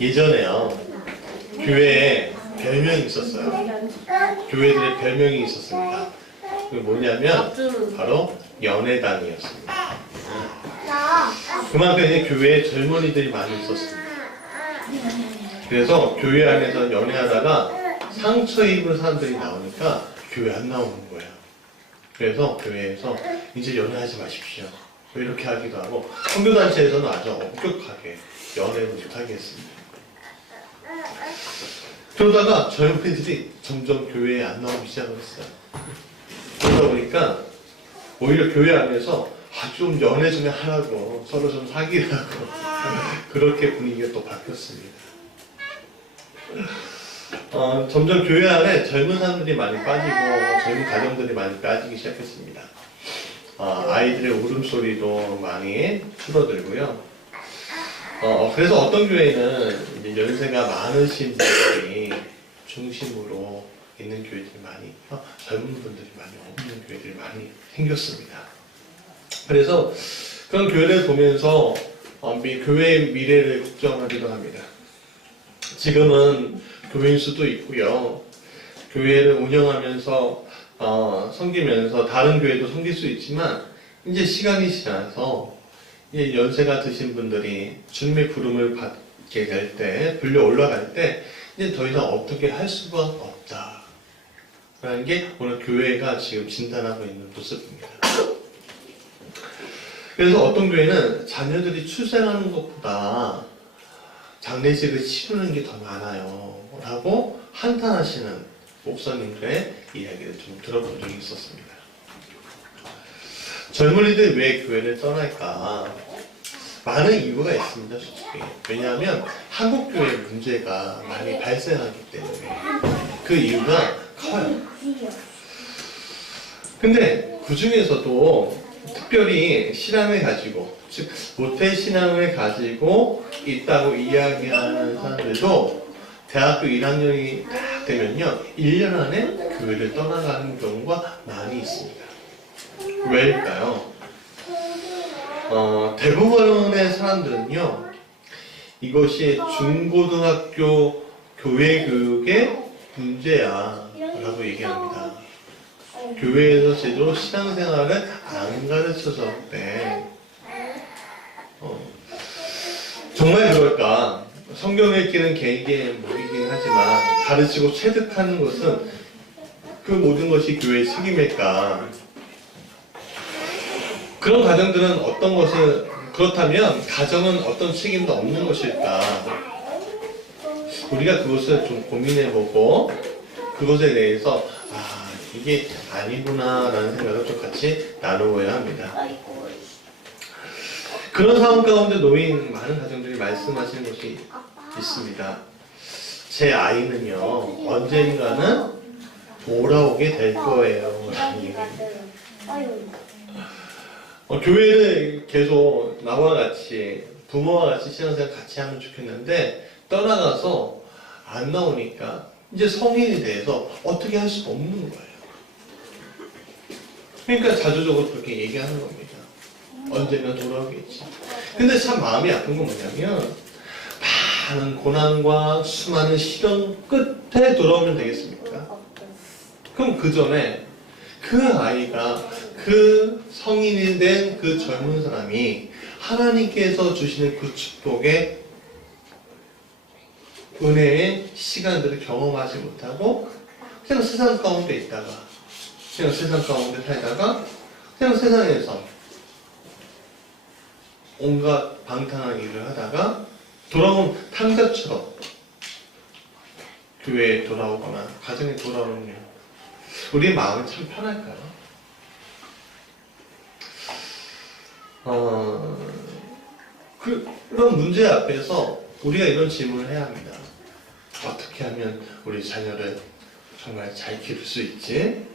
예전에요, 교회에 별명이 있었어요. 교회들의 별명이 있었습니다. 그게 뭐냐면 바로 연애당이었습니다. 그만큼 이제 교회에 젊은이들이 많이 있었습니다. 그래서 교회 안에서 연애하다가 상처 입은 사람들이 나오니까 교회 안 나오는 거예요. 그래서 교회에서 이제 연애하지 마십시오, 뭐 이렇게 하기도 하고, 선교단체에서는 아주 엄격하게 연애를 못하게 했습니다. 그러다가 젊은이들이 점점 교회에 안 나오기 시작을 했어요. 그러다 보니까 오히려 교회 안에서 좀 연애 좀 하라고, 서로 좀 사귀라고 그렇게 분위기가 또 바뀌었습니다. 점점 교회 안에 젊은 사람들이 많이 빠지고 젊은 가정들이 많이 빠지기 시작했습니다. 아이들의 울음소리도 많이 줄어들고요. 그래서 어떤 교회는 이제 연세가 많으신 분들이 중심으로 있는 교회들이 많이, 젊은 분들이 많이 없는 교회들이 많이 생겼습니다. 그래서 그런 교회를 보면서 교회의 미래를 걱정하기도 합니다. 지금은 교회인 수도 있고요, 교회를 운영하면서 섬기면서 다른 교회도 섬길 수 있지만, 이제 시간이 지나서 이제 연세가 드신 분들이 주님의 부름을 받게 될 때, 불려 올라갈 때 이제 더 이상 어떻게 할 수가 없다라는 게 오늘 교회가 지금 진단하고 있는 모습입니다. 그래서 어떤 교회는 자녀들이 출생하는 것보다 장례식을 치르는 게 더 많아요 라고 한탄하시는 목사님들의 이야기를 좀 들어본 적이 있었습니다. 젊은이들이 왜 교회를 떠날까? 많은 이유가 있습니다, 솔직히. 왜냐하면 한국 교회 문제가 많이 발생하기 때문에 그 이유가 커요. 근데 그 중에서도 특별히 신앙을 가지고, 즉 모태 신앙을 가지고 있다고 이야기하는 사람들도 대학교 1학년이 딱 되면요, 1년 안에 교회를 떠나가는 경우가 많이 있습니다. 왜일까요? 대부분의 사람들은요, 이것이 중고등학교 교회 교육의 문제야 라고 얘기합니다. 교회에서 제대로 신앙생활을 안 가르쳐줬대. 정말 그럴까? 성경 읽기는 개인의 몫이긴 하지만 가르치고 체득하는 것은 그 모든 것이 교회의 책임일까? 그런 가정들은 어떤 것을, 그렇다면 가정은 어떤 책임도 없는 것일까? 우리가 그것을 좀 고민해보고 그것에 대해서 이게 아니구나 라는 생각을 좀 같이 나누어야 합니다. 그런 상황 가운데 놓인 많은 가정들이 말씀하시는 것이 있습니다. 제 아이는요, 언젠가는 돌아오게 될 거예요 라는 얘기입니다. 교회를 계속 나와 같이, 부모와 같이 신앙생활 같이 하면 좋겠는데 떠나가서 안 나오니까 이제 성인이 돼서 어떻게 할 수가 없는 거예요. 그러니까 자주적으로 그렇게 얘기하는 겁니다. 언젠가 돌아오겠지. 근데 참 마음이 아픈 건 뭐냐면, 많은 고난과 수많은 시련 끝에 돌아오면 되겠습니까? 그럼 그 전에 그 아이가, 그 성인이 된 그 젊은 사람이 하나님께서 주시는 그 축복의 은혜의 시간들을 경험하지 못하고 그냥 세상 가운데 있다가, 그냥 세상 가운데 살다가 그냥 세상에서 온갖 방탕한 일을 하다가 돌아온 탕자처럼 교회에 돌아오거나 가정에 돌아오는 일, 우리의 마음이 참 편할까요? 그런 문제 앞에서 우리가 이런 질문을 해야 합니다. 어떻게 하면 우리 자녀를 정말 잘 기를 수 있지?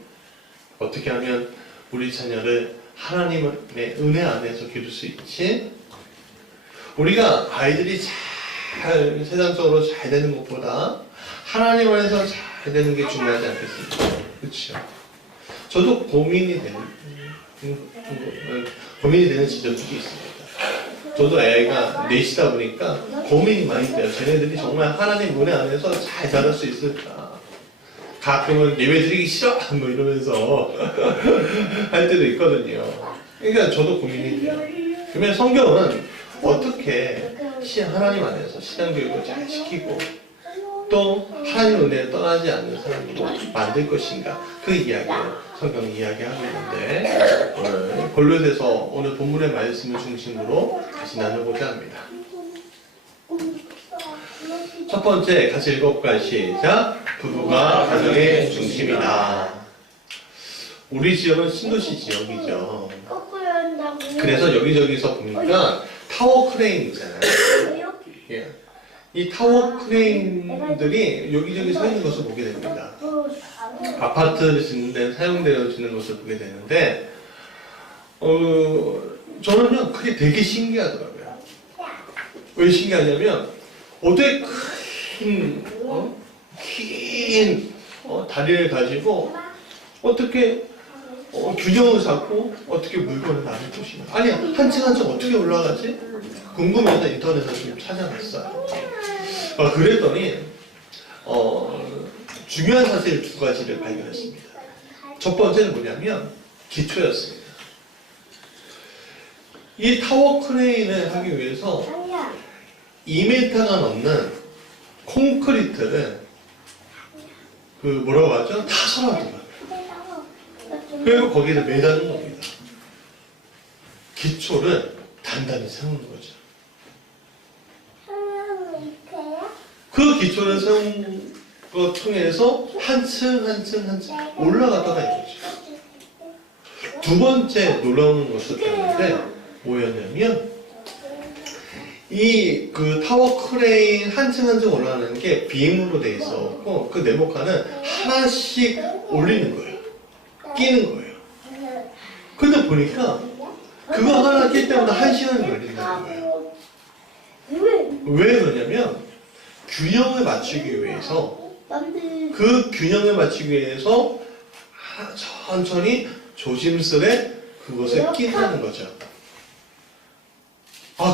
어떻게 하면 우리 자녀를 하나님의 은혜 안에서 기를 수 있지? 우리가 아이들이 잘 세상적으로 잘 되는 것보다 하나님 안에서 잘 되는 게 중요하지 않겠습니까? 그렇죠? 저도 고민이 되는 지점들이 있습니다. 저도 애가 넷이다 보니까 고민이 많이 돼요. 쟤네들이 정말 하나님 은혜 안에서 잘 자랄 수 있을까? 가끔은 예배 드리기 싫어! 뭐 이러면서 할 때도 있거든요. 그러니까 저도 고민이 돼요. 그러면 성경은 어떻게 하나님 안에서 신앙교육을 잘 시키고 또 하나님 은혜를 떠나지 않는 사람으로 만들 것인가, 그 이야기를 성경이 이야기하고 있는데, 오늘 골로새서 오늘 본문의 말씀을 중심으로 다시 나눠보자 합니다. 첫 번째, 같이 읽어볼까요? 시작. 부부가 가정의 중심이다. 우리 지역은 신도시 지역이죠. 그래서 여기저기서 보니까 타워 크레인 있잖아요. 예. 이 타워 크레인들이 여기저기 서 있는 것을 보게 됩니다. 아파트를 짓는 데 사용되어지는 것을 보게 되는데, 저는요, 그게 되게 신기하더라고요. 왜 신기하냐면, 어떻게 긴 다리를 가지고, 어떻게 균형을 잡고, 어떻게 물건을 나눌 것인가. 아니, 한 층 한 층 어떻게 올라가지? 궁금해서 인터넷에서 좀 찾아봤어요. 그랬더니, 중요한 사실 두 가지를 발견했습니다. 첫 번째는 뭐냐면, 기초였습니다. 이 타워 크레인을 하기 위해서 2m가 넘는 콘크리트를 뭐라고 하죠? 타설하더라고요. 그리고 거기를 매다는 겁니다. 기초를 단단히 세우는 거죠. 그 기초를 세운 것 통해서 한 층 올라갔다가 이거죠. 두 번째 놀라운 것을 봤는데 뭐였냐면, 이 타워 크레인 한 층 올라가는 게 비행으로 돼 있었고, 그 네모칸은 하나씩 올리는 거예요. 끼는 거예요. 근데 보니까 그거 하나 낄 때마다 1시간이 걸린다는 거예요. 왜 그러냐면, 균형을 맞추기 위해서, 그 균형을 맞추기 위해서 천천히 조심스레 그것을 끼는 거죠.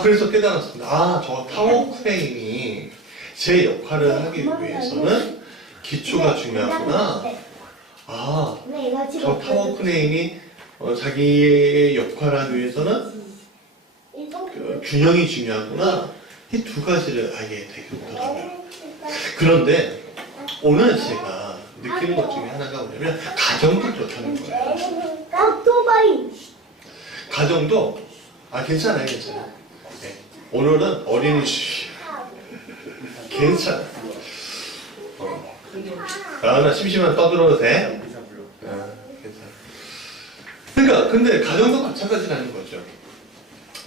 그래서 깨달았습니다. 저 타워 크레인이 제 역할을 하기 위해서는 기초가 중요하구나. 저 타워 크레인이 자기의 역할을 하기 위해서는 균형이 중요하구나. 이 두 가지를 알게 되더라고요. 그런데 오늘 제가 느끼는 것 중에 하나가 뭐냐면, 가정도 좋다는 거예요. 가정도 괜찮아요. 네. 오늘은 어린이 주일. 괜찮아. 나 심심하면 떠들어도 돼? 괜찮아. 그러니까 근데 가정도 마찬가지라는 거죠.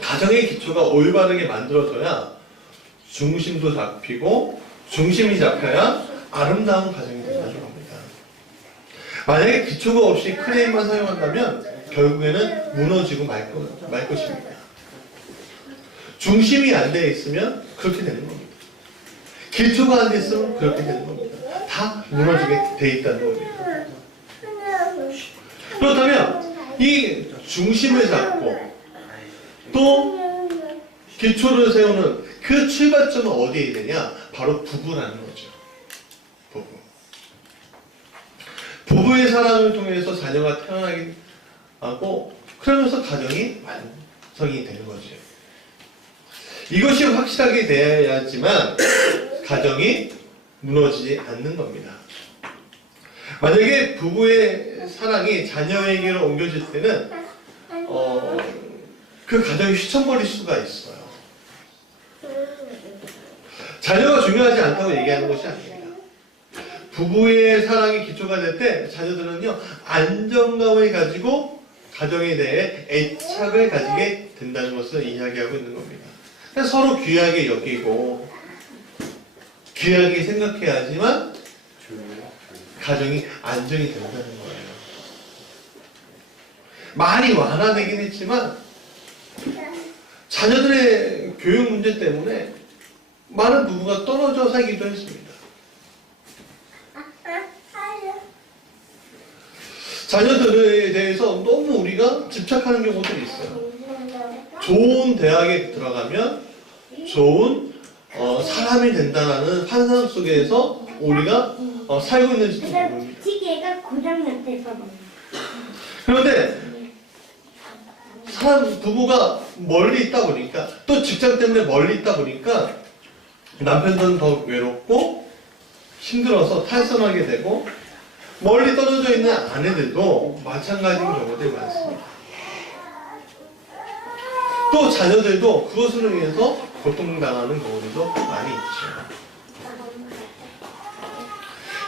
가정의 기초가 올바르게 만들어져야 중심도 잡히고, 중심이 잡혀야 아름다운 가정이 된다는 겁니다. 만약에 기초가 없이 크레인만 사용한다면 결국에는 무너지고 말 것입니다. 중심이 안 돼 있으면 그렇게 되는 겁니다. 기초가 안 돼 있으면 그렇게 되는 겁니다. 다 무너지게 돼 있다는 겁니다. 그렇다면 이 중심을 잡고 또 기초를 세우는 그 출발점은 어디에 되냐? 바로 부부라는 거죠. 부부의 사랑을 통해서 자녀가 태어나게 하고, 그러면서 가정이 완성이 되는 거죠. 이것이 확실하게 되어야지만 가정이 무너지지 않는 겁니다. 만약에 부부의 사랑이 자녀에게로 옮겨질 때는 그 가정이 휘청거릴 수가 있어요. 자녀가 중요하지 않다고 얘기하는 것이 아닙니다. 부부의 사랑이 기초가 될 때 자녀들은요, 안정감을 가지고 가정에 대해 애착을 가지게 된다는 것을 이야기하고 있는 겁니다. 그래서 서로 귀하게 여기고 귀하게 생각해야지만 가정이 안정이 된다는 거예요. 많이 완화되긴 했지만 자녀들의 교육 문제 때문에 많은 부부가 떨어져 살기도 했습니다. 자녀들에 대해서 너무 우리가 집착하는 경우들이 있어요. 좋은 대학에 들어가면 좋은 사람이 된다는 환상 속에서 우리가 살고 있는지도 모릅니다. 기계가 고장났대서. 그런데 부부가 멀리 있다 보니까 또 직장 때문에 멀리 있다 보니까 남편은 더 외롭고 힘들어서 탈선하게 되고 멀리 떨어져 있는 아내들도 마찬가지인 경우들이 많습니다. 또 자녀들도 그것으로 인해서 고통당하는 경우들도 많이 있죠.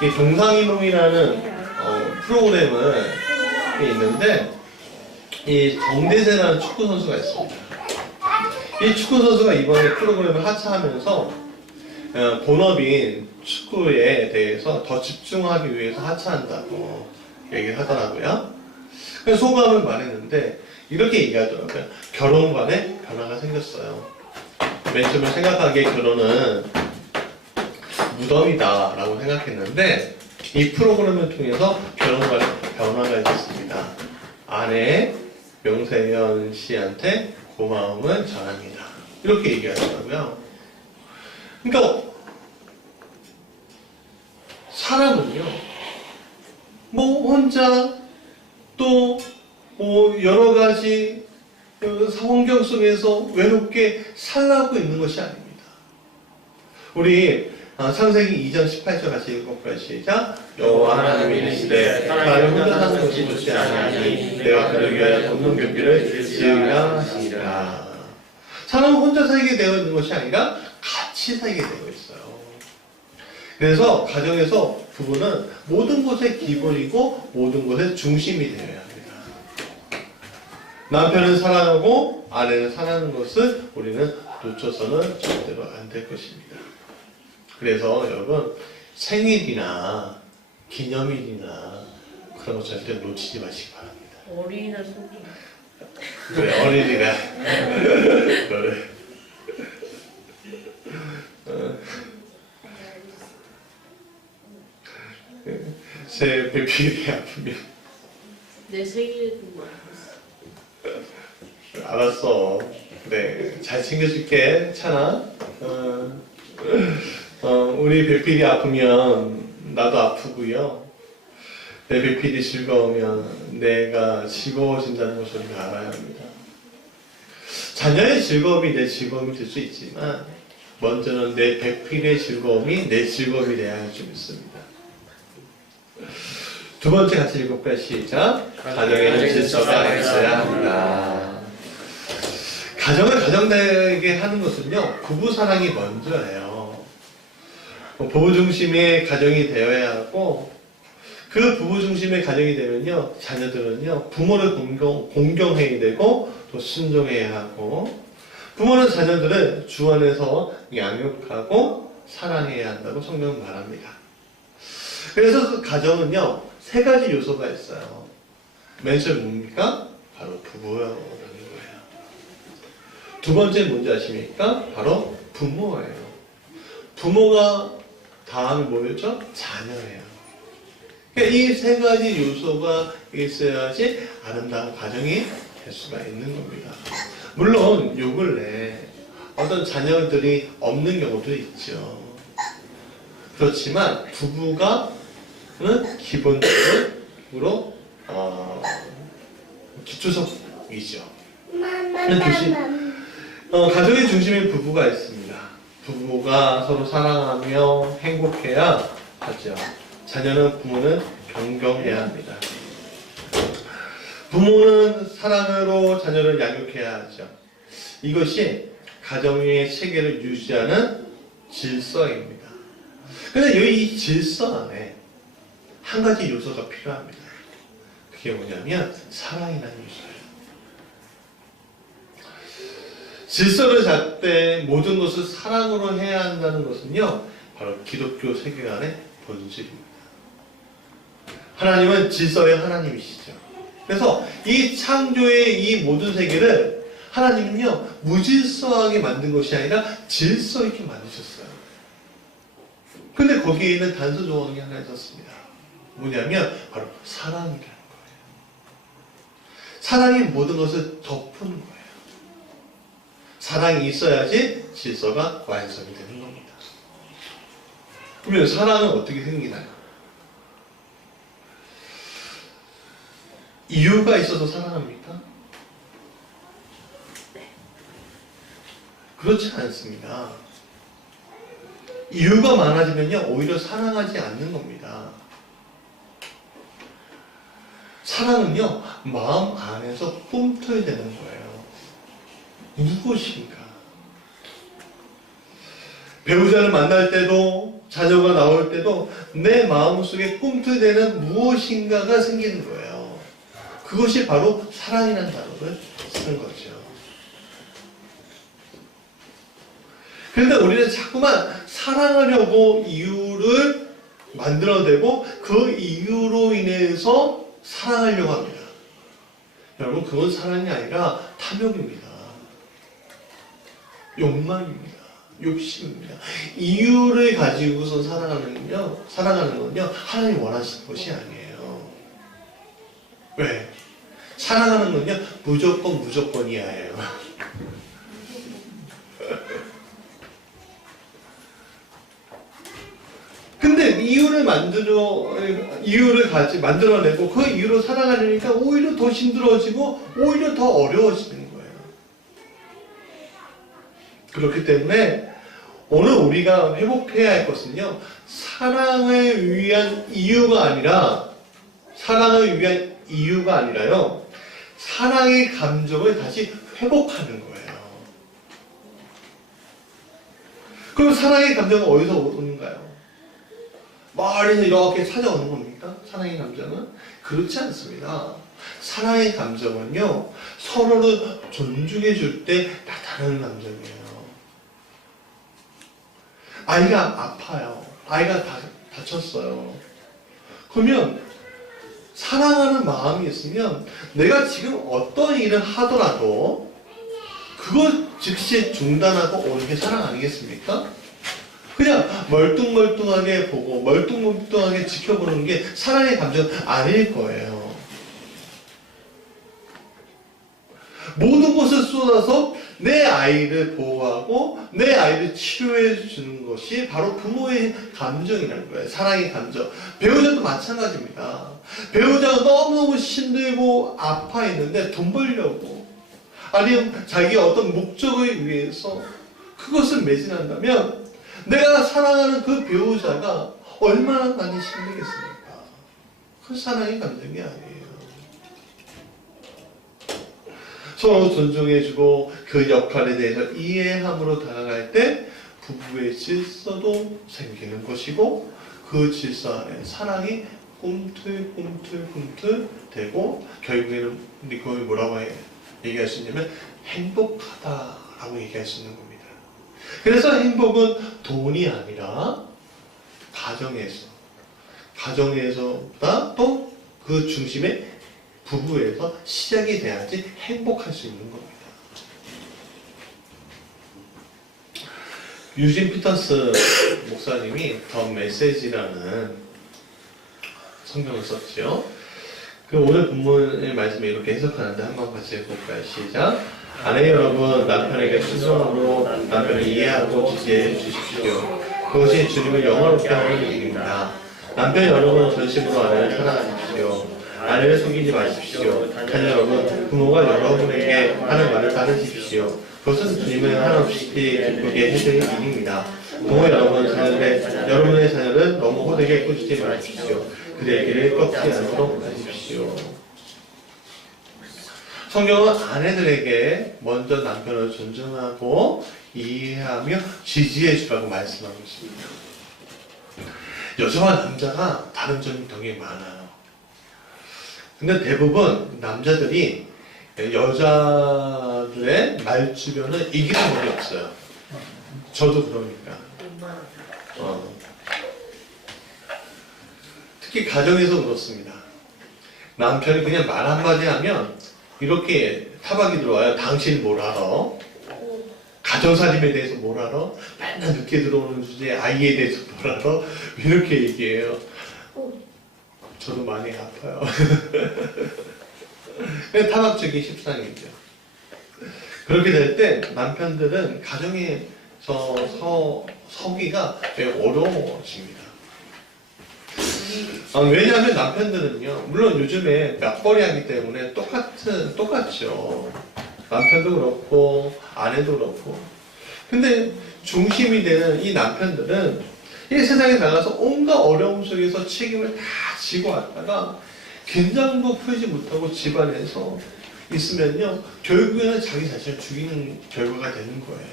이 동상이몽이라는 프로그램은 있는데 이 정대세라는 축구 선수가 있습니다. 이 축구 선수가 이번에 프로그램을 하차하면서 본업인 축구에 대해서 더 집중하기 위해서 하차한다고 얘기를 하더라고요. 그래서 소감을 말했는데 이렇게 얘기하더라고요. 결혼관에 변화가 생겼어요. 맨 처음에 생각하기에 결혼은 무덤이다 라고 생각했는데 이 프로그램을 통해서 결혼관에 변화가 있었습니다. 아내 명세현 씨한테 고마움을 전합니다. 이렇게 얘기하더라고요. 그러니까 사람은요, 뭐 혼자 또 뭐 여러 가지 환경 속에서 외롭게 살라고 있는 것이 아닙니다. 우리 창세기 2장 18절 같이 읽어볼까요? 시작. 여호와 하나님이 이르시되 사람이 혼자 사는 것이 좋지 아니하니 내가 그를 위하여 공동묘비를 지으려 하시니라. 사람은 혼자 살게 되어 있는 것이 아니라 같이 살게 되어 있어요. 그래서 가정에서 부부는 모든 것의 기본이고 모든 것의 중심이 되어야 합니다. 남편을 사랑하고 아내를 사랑하는 것을 우리는 놓쳐서는 절대로 안 될 것입니다. 그래서 여러분 생일이나 기념일이나 그런 거 절대 놓치지 마시기 바랍니다. 어린이날 속이. 그래, 어린이가 그래. 새 배필이 아프면 내 생일에도 알았어. 그래, 잘 챙겨줄게, 찬아. 우리 배필이 아프면 나도 아프고요. 내 배필이 즐거우면 내가 즐거워진다는 것을 우리가 알아야 합니다. 자녀의 즐거움이 내 즐거움이 될 수 있지만 먼저는 내 배필의 즐거움이 내 즐거움이 돼야 할 줄 믿습니다. 두 번째 같이 읽어볼까요? 시작. 가정에는 질서가 있어야 합니다. 가정을 가정되게 하는 것은요, 부부 사랑이 먼저예요. 부부 중심의 가정이 되어야 하고, 그 부부 중심의 가정이 되면요, 자녀들은요, 부모를 공경해야 되고, 또 순종해야 하고, 부모는 자녀들을 주 안에서 양육하고 사랑해야 한다고 성경은 말합니다. 그래서 가정은요, 세 가지 요소가 있어요. 맨 처음 뭡니까? 바로 부부라는 거예요. 두 번째 뭔지 아십니까? 바로 부모예요. 부모가 다음에 뭐였죠? 자녀예요. 그러니까 이 세 가지 요소가 있어야지 아름다운 가정이 될 수가 있는 겁니다. 물론 요 근래 어떤 자녀들이 없는 경우도 있죠. 그렇지만 부부가는 기본적으로 기초석이죠. 가정의 중심에 부부가 있습니다. 부부가 서로 사랑하며 행복해야 하죠. 자녀는 부모는 경경해야 합니다. 부모는 사랑으로 자녀를 양육해야 하죠. 이것이 가정의 체계를 유지하는 질서입니다. 그런데 여기 이 질서 안에 한 가지 요소가 필요합니다. 그게 뭐냐면 사랑이라는 요소예요. 질서를 잡을 때 모든 것을 사랑으로 해야 한다는 것은요, 바로 기독교 세계관의 본질입니다. 하나님은 질서의 하나님이시죠. 그래서 이 창조의 이 모든 세계를 하나님은요, 무질서하게 만든 것이 아니라 질서 있게 만드셨어요. 근데 거기에는 단서 조항이 하나 있었습니다. 뭐냐면 바로 사랑이라는 거예요. 사랑이 모든 것을 덮는 거예요. 사랑이 있어야지 질서가 완성이 되는 겁니다. 그러면 사랑은 어떻게 생기나요? 이유가 있어서 사랑합니까? 그렇지 않습니다. 이유가 많아지면요, 오히려 사랑하지 않는 겁니다. 사랑은요, 마음 안에서 꿈틀대는 거예요. 무엇인가? 배우자를 만날 때도, 자녀가 나올 때도 내 마음속에 꿈틀대는 무엇인가가 생기는 거예요. 그것이 바로 사랑이라는 단어를 쓰는 거죠. 그런데 우리는 자꾸만 사랑하려고 이유를 만들어내고 그 이유로 인해서 사랑하려고 합니다. 여러분, 그건 사랑이 아니라 탐욕입니다. 욕망입니다. 욕심입니다. 이유를 가지고서 사랑하는 건요, 하나님이 원하시는 것이 아니에요. 왜? 사랑하는 건요, 무조건이야예요. 근데 이유를 만들어내고 그 이유로 살아가려니까 오히려 더 힘들어지고 오히려 더 어려워지는 거예요. 그렇기 때문에 오늘 우리가 회복해야 할 것은요, 사랑을 위한 이유가 아니라요, 사랑의 감정을 다시 회복하는 거예요. 그럼 사랑의 감정은 어디서 오는가요? 멀리서 이렇게 찾아오는 겁니까? 사랑의 감정은? 그렇지 않습니다. 사랑의 감정은요, 서로를 존중해 줄 때 나타나는 감정이에요. 아이가 아파요. 아이가 다쳤어요. 그러면 사랑하는 마음이 있으면 내가 지금 어떤 일을 하더라도 그걸 즉시 중단하고 오는 게 사랑 아니겠습니까? 그냥 멀뚱멀뚱하게 보고 멀뚱멀뚱하게 지켜보는 게 사랑의 감정 아닐 거예요. 모든 것을 쏟아서 내 아이를 보호하고 내 아이를 치료해 주는 것이 바로 부모의 감정이라는 거예요. 사랑의 감정. 배우자도 마찬가지입니다. 배우자가 너무너무 힘들고 아파했는데 돈 벌려고, 아니면 자기의 어떤 목적을 위해서 그것을 매진한다면 내가 사랑하는 그 배우자가 얼마나 많이 힘들겠습니까? 그 사랑의 감정이 아니에요. 서로 존중해주고 그 역할에 대해서 이해함으로 다가갈 때 부부의 질서도 생기는 것이고, 그 질서 안에 사랑이 꿈틀꿈틀 되고 결국에는 우리 그걸 뭐라고 얘기할 수 있냐면 행복하다라고 얘기할 수 있는 겁니다. 그래서 행복은 돈이 아니라 가정에서보다 또 그 중심에 부부에서 시작이 돼야지 행복할 수 있는 겁니다. 유진 피터스 목사님이 더 메시지라는 성경을 썼죠. 그 오늘 본문의 말씀을 이렇게 해석하는데 한번 같이 해볼까요? 시작. 아내 여러분, 남편에게 순종함으로 남편을 이해하고 지지해 주십시오. 그것이 주님을 영화롭게 하는 일입니다. 남편 여러분, 전심으로 아내를 사랑하십시오. 아내를 속이지 마십시오. 자녀 여러분, 부모가 여러분에게 하는 말을 따르십시오. 그것은 주님을 한없이 기쁘게 해드릴 일입니다. 부모 여러분, 여러분의 자녀를 너무 호되게 꾸짖지 마십시오. 그들의 길을 꺾지 않도록 하십시오. 성경은 아내들에게 먼저 남편을 존중하고 이해하며 지지해 주라고 말씀하고 있습니다. 여자와 남자가 다른 점이 되게 많아요. 근데 대부분 남자들이 여자들의 말주변을 이기는 법이 없어요. 저도 그러니까. 특히 가정에서 그렇습니다. 남편이 그냥 말 한마디 하면 이렇게 타박이 들어와요. 당신 뭘 알아? 가정살림에 대해서 뭘 알아? 맨날 늦게 들어오는 주제에 아이에 대해서 뭘 알아? 이렇게 얘기해요. 저도 많이 아파요. 타박적인 십상이죠. 그렇게 될 때 남편들은 가정에서 서기가 매우 어려워집니다. 왜냐하면 남편들은요, 물론 요즘에 맞벌이 하기 때문에 똑같죠. 남편도 그렇고, 아내도 그렇고. 근데 중심이 되는 이 남편들은 이 세상에 나가서 온갖 어려움 속에서 책임을 다 지고 왔다가 긴장도 풀지 못하고 집안에서 있으면요, 결국에는 자기 자신을 죽이는 결과가 되는 거예요.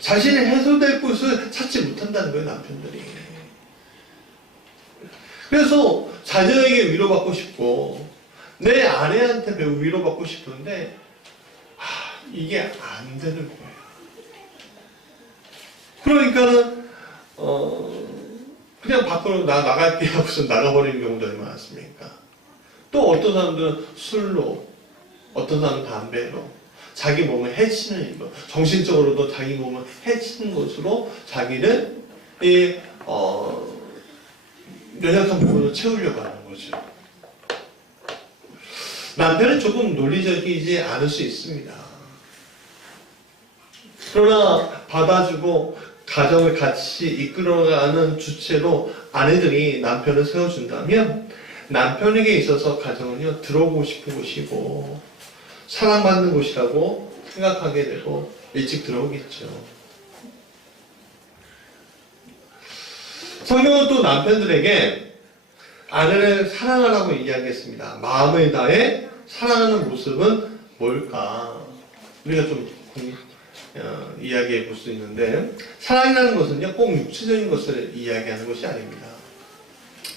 자신의 해소될 곳을 찾지 못한다는 거예요, 남편들이. 그래서 자녀에게 위로받고 싶고 내 아내한테 매우 위로받고 싶은데 이게 안 되는 거예요. 그러니까는 그냥 밖으로 나갈게 하고서 나가버리는 경우도 많습니까? 또 어떤 사람들은 술로, 어떤 사람은 담배로 자기 몸을 해치는 일로, 정신적으로도 자기 몸을 해치는 것으로 자기는 연약한 부분을 채우려고 하는 거죠. 남편은 조금 논리적이지 않을 수 있습니다. 그러나 받아주고 가정을 같이 이끌어가는 주체로 아내들이 남편을 세워준다면 남편에게 있어서 가정은요, 들어오고 싶은 곳이고 사랑받는 곳이라고 생각하게 되고 일찍 들어오겠죠. 성경은 또 남편들에게 아내를 사랑하라고 이야기했습니다. 마음을 다해 사랑하는 모습은 뭘까? 우리가 좀 이야기해 볼 수 있는데, 사랑이라는 것은요, 꼭 육체적인 것을 이야기하는 것이 아닙니다.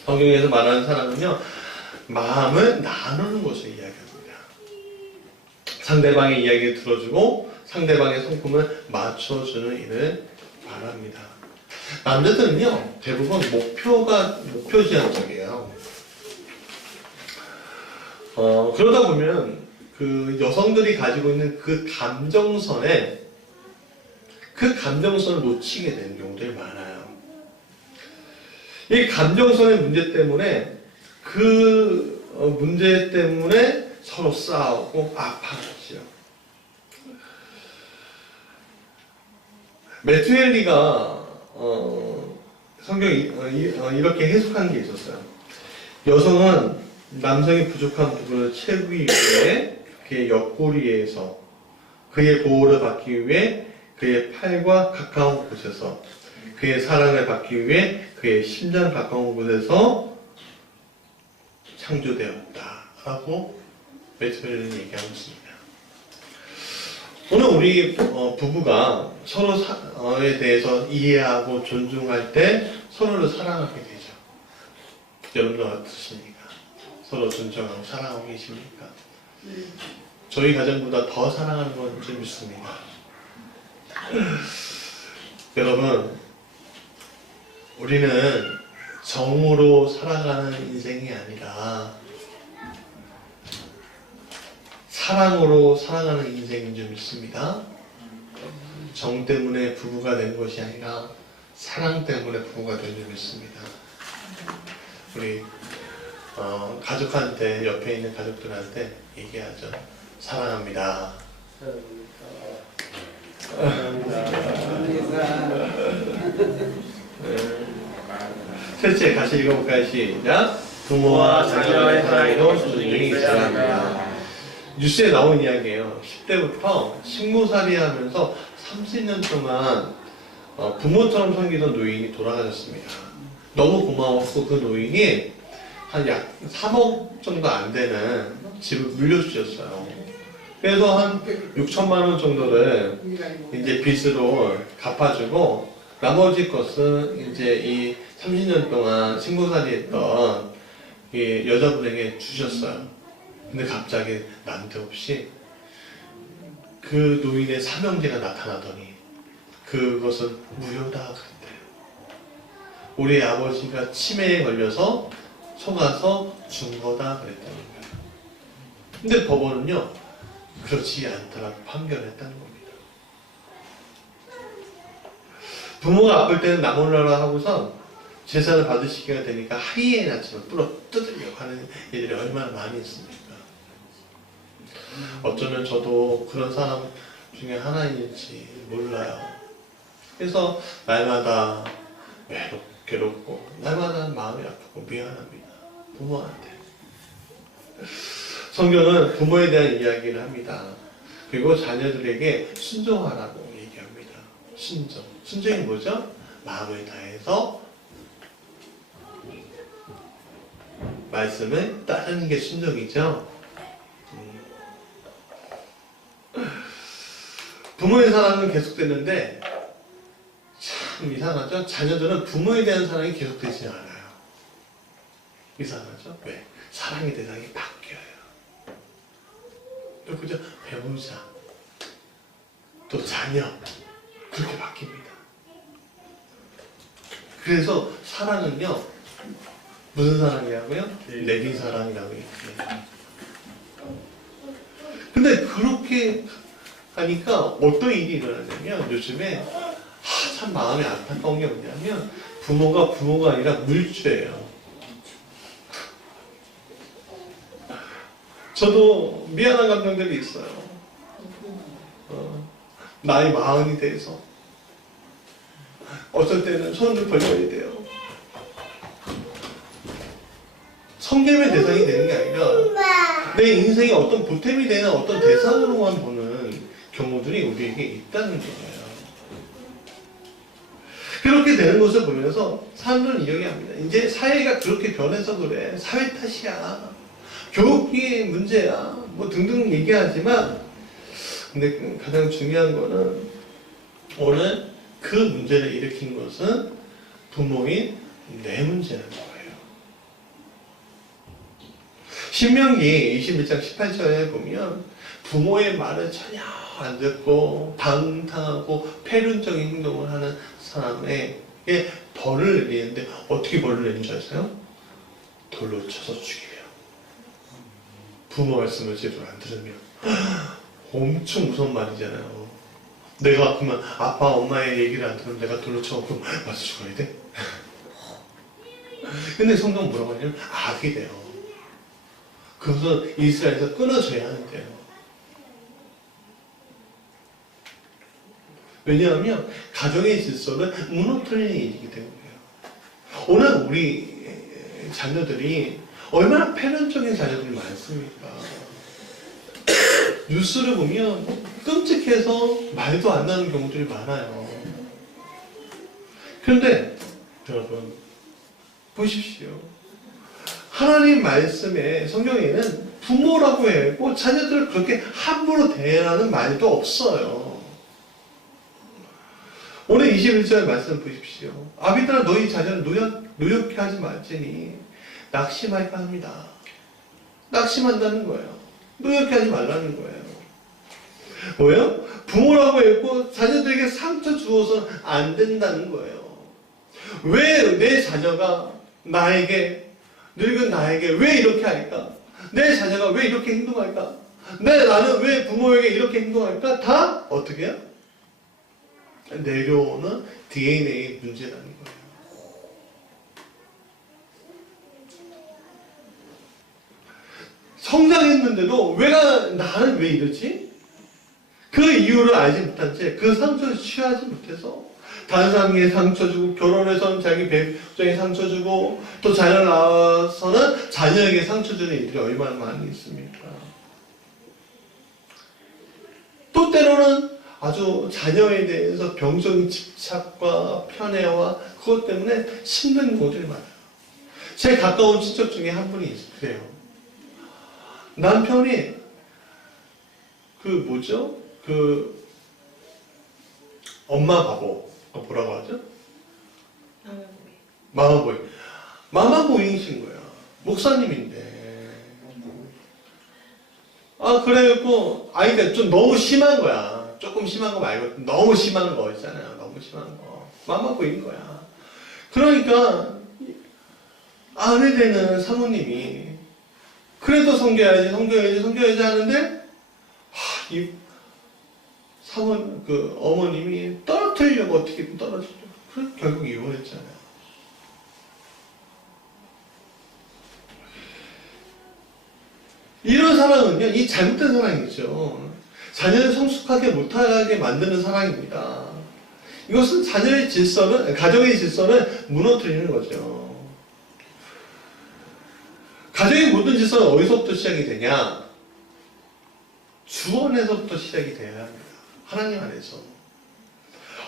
성경에서 말하는 사랑은요, 마음을 나누는 것을 이야기합니다. 상대방의 이야기를 들어주고 상대방의 성품을 맞춰주는 일을 말합니다. 남자들은요, 대부분 목표지향적이에요. 그러다 보면 그 여성들이 가지고 있는 그 감정선을 놓치게 되는 경우들이 많아요. 이 감정선의 문제 때문에 문제 때문에 서로 싸우고 아파하죠. 메투엘리가 성경이 이렇게 해석한 게 있었어요. 여성은 남성의 부족한 부분을 채우기 위해 그의 옆구리에서 그의 보호를 받기 위해 그의 팔과 가까운 곳에서 그의 사랑을 받기 위해 그의 심장 가까운 곳에서 창조되었다 라고 메투엘리는 얘기하고 있습니다. 오늘 우리 부부가 서로에 대해서 이해하고 존중할 때 서로를 사랑하게 되죠. 여러분은 어떠십니까? 서로 존중하고 사랑하고 계십니까? 저희 가정보다 더 사랑하는 건 좀 있습니다. 여러분, 우리는 정으로 살아가는 인생이 아니라 사랑으로 살아가는 인생인 줄 믿습니다. 정 때문에 부부가 된 것이 아니라 사랑 때문에 부부가 된 줄 믿습니다. 우리 가족한테, 옆에 있는 가족들한테 얘기하죠. 사랑합니다. 셋째, 같이 읽어볼까요? 시작. 부모와 자녀의 사랑에도 존중이 있어야 합니다. 뉴스에 나온 이야기예요. 10대부터 식모살이 하면서 30년 동안 부모처럼 섬기던 노인이 돌아가셨습니다. 너무 고마웠고 그 노인이 한 약 3억 정도 안 되는 집을 물려주셨어요. 그래서 한 6천만 원 정도를 이제 빚으로 갚아주고 나머지 것은 이제 이 30년 동안 식모살이 했던 이 여자분에게 주셨어요. 근데 갑자기 난데없이 그 노인의 삼형제가 나타나더니 그것은 무효다 그랬대요. 우리 아버지가 치매에 걸려서 속아서 준 거다 그랬다는 거예요. 근데 법원은요, 그렇지 않다라고 판결했다는 겁니다. 부모가 아플 때는 나 몰라라 하고서 제사를 받으시기가 되니까 하이에나처럼 뜯으려고 하는 애들이 얼마나 많이 있습니까? 어쩌면 저도 그런 사람 중에 하나인지 몰라요. 그래서 날마다 괴롭고 날마다 마음이 아프고 미안합니다. 부모한테. 성경은 부모에 대한 이야기를 합니다. 그리고 자녀들에게 순종하라고 얘기합니다. 순종. 순종이 뭐죠? 마음을 다해서 말씀을 따르는 게 순종이죠. 부모의 사랑은 계속되는데 참 이상하죠? 자녀들은 부모에 대한 사랑이 계속되지 않아요. 이상하죠? 왜? 사랑의 대상이 바뀌어요. 그죠? 배우자, 또 자녀, 그렇게 바뀝니다. 그래서 사랑은요, 무슨 사랑이라고요? 내린 사랑이라고 얘기해요. 근데 그렇게 하니까 어떤 일이 일어나냐면 요즘에 참 마음이 안타까운 게 뭐냐면 부모가 아니라 물주예요. 저도 미안한 감정들이 있어요. 나이 40이 돼서 어쩔 때는 손을 벌려야 돼요. 성김의 대상이 되는 게 아니라 내 인생에 어떤 보탬이 되는 어떤 대상으로만 보는 경우들이 우리에게 있다는 거예요. 그렇게 되는 것을 보면서 사람들은 이야기합니다. 이제 사회가 그렇게 변해서 그래. 사회 탓이야. 교육이 문제야. 뭐 등등 얘기하지만 근데 가장 중요한 거는 오늘 그 문제를 일으킨 것은 부모인 내 문제라는 거예요. 신명기 21장 18절에 보면 부모의 말을 전혀 안 듣고 방탕하고 패륜적인 행동을 하는 사람에게 벌을 내리는데 어떻게 벌을 내린 줄 아세요? 돌로 쳐서 죽여요. 부모 말씀을 제대로 안 들으면 엄청 무서운 말이잖아요. 내가 그러면 아빠 엄마의 얘기를 안 들으면 내가 돌로 쳐갖고 맞아 죽어야 돼? 근데 성경 뭐라고 하냐면 악이 돼요. 그것은 이스라엘에서 끊어져야 하는데요. 왜냐하면 가정의 질서를 무너뜨리는 일이기 때문이에요. 오늘 우리 자녀들이 얼마나 패륜적인 자녀들이 많습니까? 뉴스를 보면 끔찍해서 말도 안 나는 경우들이 많아요. 그런데 여러분 보십시오. 하나님 말씀에 성경에는 부모라고 해고 자녀들을 그렇게 함부로 대하라는 말도 없어요. 오늘 21절 말씀 보십시오. 아비들아 너희 자녀를 노엽게 하지 말지니 낙심할까 합니다. 낙심한다는 거예요. 노엽게 하지 말라는 거예요. 뭐예요? 부모라고 했고 자녀들에게 상처 주어서는 안 된다는 거예요. 왜 내 자녀가 늙은 나에게 왜 이렇게 할까? 내 자녀가 왜 이렇게 행동할까? 나는 왜 부모에게 이렇게 행동할까? 다 어떻게 해요? 내려오는 DNA 문제라는 거예요. 성장했는데도 나는 왜 이러지? 그 이유를 알지 못한 채 그 상처를 취하지 못해서 다른 사람에게 상처 주고 결혼해서는 자기 배우자에게 상처 주고 또 자녀를 낳아서는 자녀에게 상처 주는 일들이 얼마나 많이 있습니까? 또 때로는 아주 자녀에 대해서 병적인 집착과 편애와 그것 때문에 힘든 경우들이 많아요. 제 가까운 친척 중에 한 분이 그래요. 남편이 엄마 바보 뭐라고 하죠? 마마보이이신 거야. 목사님인데. 그래갖고 아이가 좀 너무 심한 거야. 조금 심한 거 말고 너무 심한 거 있잖아요. 너무 심한 거. 마마보이인 거야. 그러니까 아내 되는 사모님이 그래도 섬겨야지 하는데 이 어머님이 떨어뜨리려고 어떻게든 떨어지죠. 그래서 결국 이혼했잖아요. 이런 사랑은요, 이 잘못된 사랑이죠. 자녀를 성숙하게 못하게 만드는 사랑입니다. 이것은 자녀의 질서는, 가정의 질서를 무너뜨리는 거죠. 가정의 모든 질서는 어디서부터 시작이 되냐? 주 안에서부터 시작이 돼야 합니다. 하나님 안에서.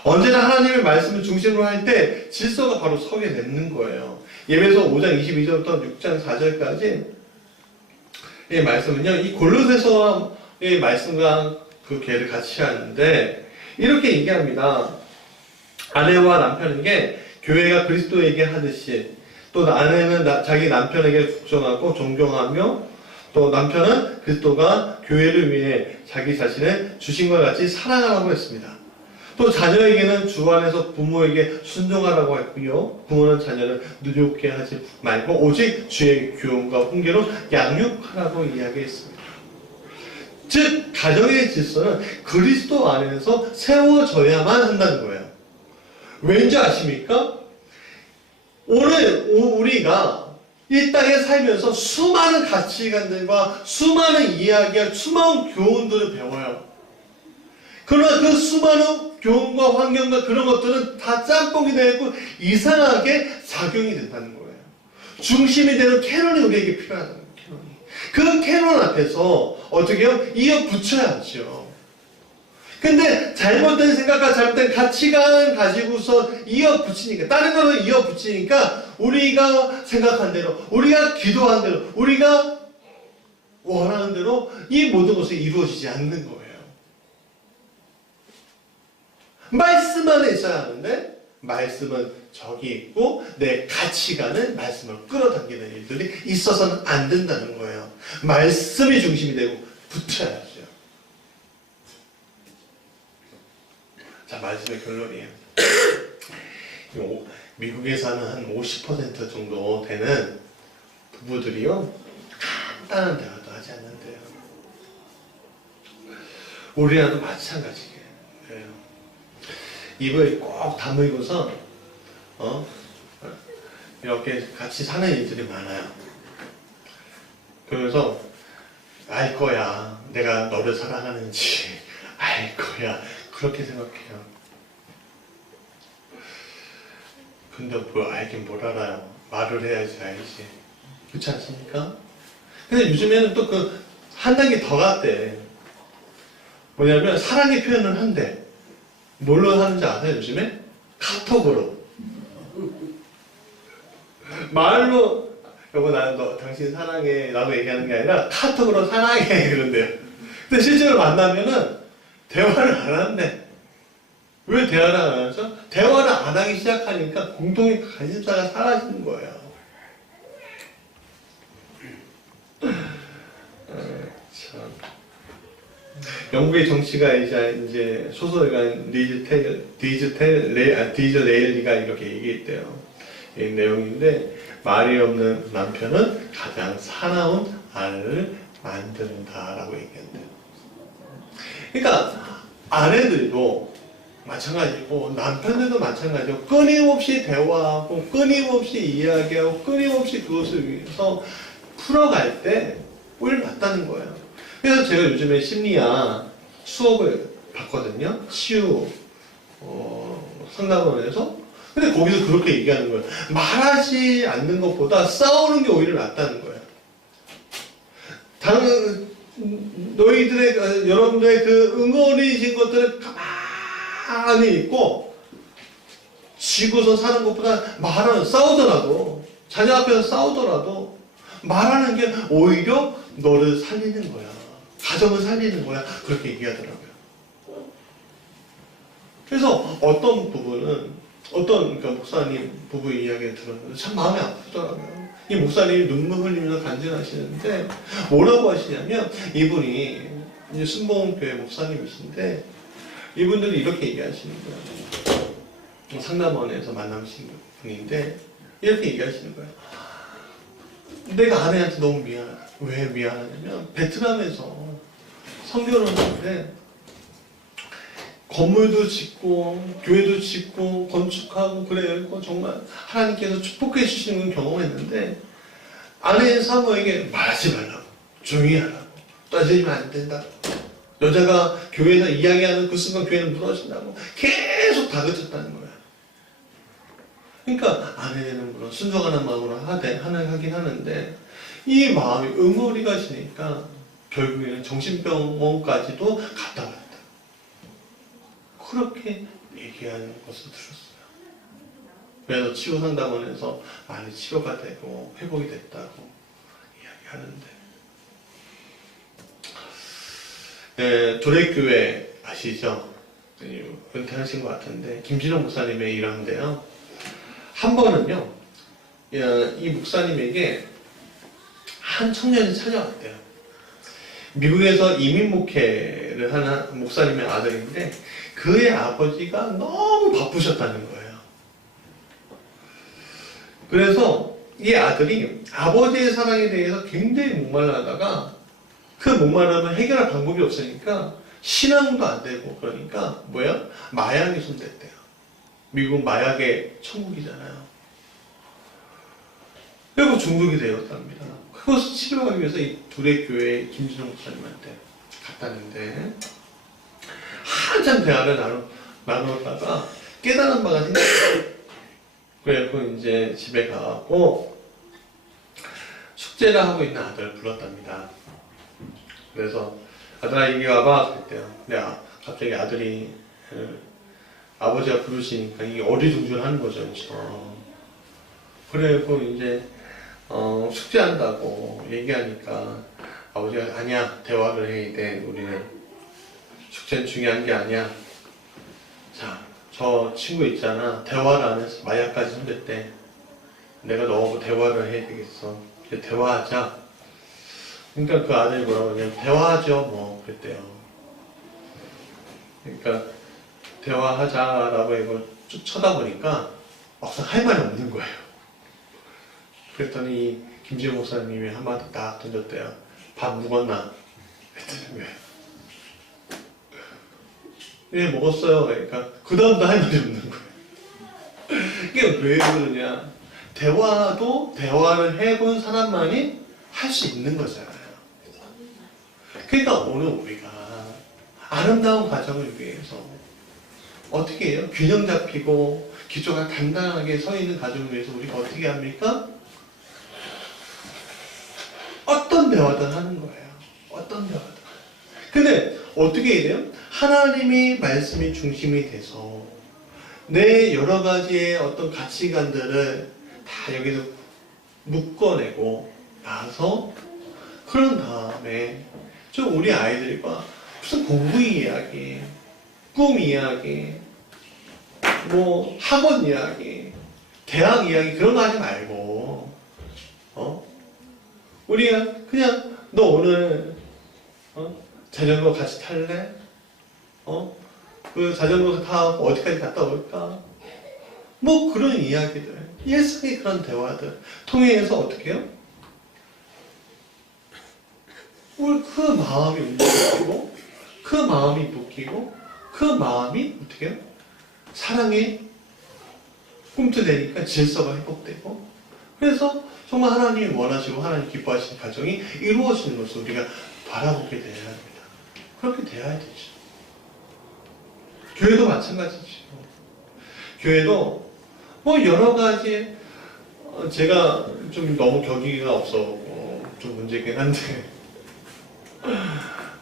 언제나 하나님의 말씀을 중심으로 할 때 질서가 바로 서게 되는 거예요. 예배서 5장 22절부터 6장 4절까지 이 말씀은요, 이 골로새서의 말씀과 그 계를 같이 하는데 이렇게 얘기합니다. 아내와 남편에게 교회가 그리스도에게 하듯이 또 아내는 자기 남편에게 복종하고 존경하며 또 남편은 그리스도가 교회를 위해 자기 자신을 주신 것 같이 사랑하라고 했습니다. 또 자녀에게는 주 안에서 부모에게 순종하라고 했고요. 부모는 자녀를 누욕게 하지 말고 오직 주의 교훈과 훈계로 양육하라고 이야기했습니다. 즉 가정의 질서는 그리스도 안에서 세워져야만 한다는 거예요. 왠지 아십니까? 오늘 우리가 이 땅에 살면서 수많은 가치관들과 수많은 이야기와 수많은 교훈들을 배워요. 그러나 그 수많은 교훈과 환경과 그런 것들은 다 짬뽕이 되고 이상하게 작용이 된다는 거예요. 중심이 되는 캐논이 우리에게 필요하다는 거예요. 그 캐논 앞에서 어떻게 해요? 이어 붙여야죠. 근데 잘못된 생각과 잘못된 가치관 가지고서 이어 붙이니까, 다른 거로 이어 붙이니까 우리가 생각한 대로, 우리가 기도한 대로, 우리가 원하는 대로 이 모든 것이 이루어지지 않는 거예요. 말씀 안에 있어야 하는데 말씀은 저기 있고 내 가치관은 말씀을 끌어당기는 일들이 있어서는 안 된다는 거예요. 말씀이 중심이 되고 붙여야죠. 자, 말씀의 결론이에요. 미국에서는 한 50% 정도 되는 부부들이요, 간단한 대화도 하지 않는데요. 우리나라도 마찬가지예요. 입을 꼭 다물고서 이렇게 같이 사는 일들이 많아요. 그래서 알 거야, 내가 너를 사랑하는지 알 거야, 그렇게 생각해요. 근데 뭐 알긴 뭘 알아요. 말을 해야지 알지. 그렇지 않습니까? 근데 요즘에는 또 그 한 단계 더 갔대. 뭐냐면 사랑의 표현을 한대. 뭘로 하는지 아세요? 요즘에? 카톡으로. 말로 여보 나는 너 당신 사랑해 라고 얘기하는 게 아니라 카톡으로 사랑해 그런대요. 근데 실제로 만나면은 대화를 안 한대. 왜 대화를 안 하죠? 대화를 안 하기 시작하니까 공통의 관심사가 사라지는 거예요. 참. 영국의 정치가 이제 소설가 디즈 레일리가 이렇게 얘기했대요. 이 내용인데, 말이 없는 남편은 가장 사나운 아내를 만든다라고 얘기한대요. 그러니까 아내들도 마찬가지고 남편들도 마찬가지고 끊임없이 대화하고 끊임없이 이야기하고 끊임없이 그것을 위해서 풀어갈 때 꿀 맞다는 거예요. 그래서 제가 요즘에 심리학 수업을 받거든요. 치유 상담원에서. 근데 거기서 그렇게 얘기하는 거예요. 말하지 않는 것보다 싸우는 게 오히려 낫다는 거예요. 너희들의 여러분들의 그 응어리진 것들을 가만히 있고 지고서 사는 것보다 싸우더라도, 자녀 앞에서 싸우더라도 말하는 게 오히려 너를 살리는 거야. 가정을 살리는 거야. 그렇게 얘기하더라고요. 그래서 어떤 부분은, 그러니까 목사님 부부 이야기를 들었는데 참 마음이 아프더라고요. 이 목사님이 눈물 흘리면서 간증하시는데 뭐라고 하시냐면, 이분이 이제 순복음교회 목사님이신데 이분들이 이렇게 얘기하시는 거예요. 상담원에서 만나신 분인데 이렇게 얘기하시는 거예요. 내가 아내한테 너무 미안하다. 왜 미안하냐면 베트남에서 선교를 하는데 건물도 짓고 교회도 짓고 건축하고 그래요. 정말 하나님께서 축복해 주시는 걸 경험했는데 아내의 사모에게 말하지 말라고. 조용히 하라고. 따지면 안 된다. 여자가 교회에서 이야기하는 그 순간 교회는 무너진다고 계속 다그쳤다는 거야. 그러니까 아내는 물론 순종하는 마음으로 하긴 하는데 이 마음이 응어리가 지니까 결국에는 정신병원까지도 갔다 왔다. 그렇게 얘기하는 것을 들었어요. 그래서 치유상담원에서 많이 치료가 되고 회복이 됐다고 이야기하는데, 네, 도래교회 아시죠? 은퇴하신 것 같은데 김진호 목사님의 일화인데요. 한 번은요, 이 목사님에게 한 청년이 찾아왔대요. 미국에서 이민 목회를 하는 목사님의 아들인데 그의 아버지가 너무 바쁘셨다는 거예요. 그래서 이 아들이 아버지의 사랑에 대해서 굉장히 목말라하다가 그 목마름을 해결할 방법이 없으니까 신앙도 안 되고 그러니까 뭐야? 마약에 손댔대요. 미국은 마약의 천국이잖아요. 그리고 중독이 되었답니다. 그것을 치료하기 위해서 이 둘의 교회 김진호 목사님한테 갔다는데 한참 대화를 나누다가 깨달은 바가 생겼어요. 그래서 이제 집에 가고 숙제를 하고 있는 아들을 불렀답니다. 그래서 아들아 이리 와봐 그랬대요. 근데 갑자기 아들이 아버지가 부르시니까 이게 어리둥절하는 거죠. 그래서 이제 숙제한다고 얘기하니까 아버지가 아니야 대화를 해야 돼. 우리는 숙제는 중요한 게 아니야. 자, 저 친구 있잖아. 대화를 안 해서 마약까지 손댔대. 내가 너하고 대화를 해야 되겠어. 대화하자. 그러니까 그 아들이 뭐라고 그냥 대화하죠 뭐 그랬대요. 그러니까 대화하자라고 이걸 쭉 쳐다보니까 막상 할 말이 없는 거예요. 그랬더니 김지호 목사님이 한마디 딱 던졌대요. 밥 먹었나? 그랬더니 왜? 예, 먹었어요. 그러니까 그 다음도 할 말이 없는 거예요. 이게 왜 그러냐? 대화를 해본 사람만이 할 수 있는 거잖아요. 그러니까 오늘 우리가 아름다운 가정을 위해서 어떻게 해요? 균형 잡히고 기초가 단단하게 서 있는 가정을 위해서 우리가 어떻게 합니까? 어떤 대화든 하는 거예요. 어떤 대화든. 근데 어떻게 해야 돼요? 하나님의 말씀이 중심이 돼서 내 여러 가지의 어떤 가치관들을 다 여기서 묶어내고 나서 그런 다음에 좀 우리 아이들과 무슨 공부 이야기, 꿈 이야기, 뭐 학원 이야기, 대학 이야기 그런 거 하지 말고 우리가 그냥 너 오늘 자전거 같이 탈래? 그 자전거 타고 어디까지 갔다 올까? 뭐 그런 이야기들, 일상의 그런 대화들 통해서 어떻게 해요? 그 마음이 움직이고 그 마음이 묶이고 그 마음이 어떻게 해요? 사랑에 꿈틀대니까 질서가 회복되고 그래서 정말 하나님이 원하시고 하나님 기뻐하시는 가정이 이루어지는 것을 우리가 바라보게 돼야 합니다. 그렇게 돼야 되죠. 교회도 마찬가지죠. 교회도 뭐 여러 가지 제가 좀 너무 격의가 없어 좀 문제긴 한데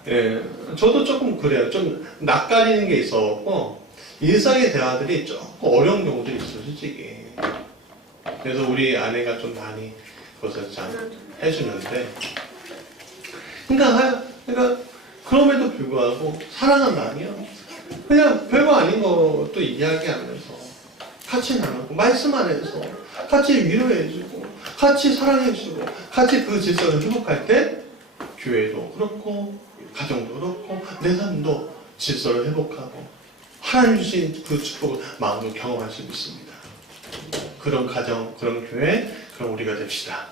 예, 저도 조금 그래요. 좀 낯가리는 게 있어갖고 일상의 대화들이 조금 어려운 경우도 있어요, 솔직히. 그래서 우리 아내가 좀 많이 그것을 잘 해주는데 그러니까 그럼에도 불구하고 사랑한다면 그냥 별거 아닌 것도 이야기하면서 같이 나누고 말씀 안에서 같이 위로해주고 같이 사랑해주고 같이 그 질서를 회복할 때 교회도 그렇고 가정도 그렇고 내 삶도 질서를 회복하고 하나님 주신 그 축복을 마음으로 경험할 수 있습니다. 그런 가정, 그런 교회, 그런 우리가 됩시다.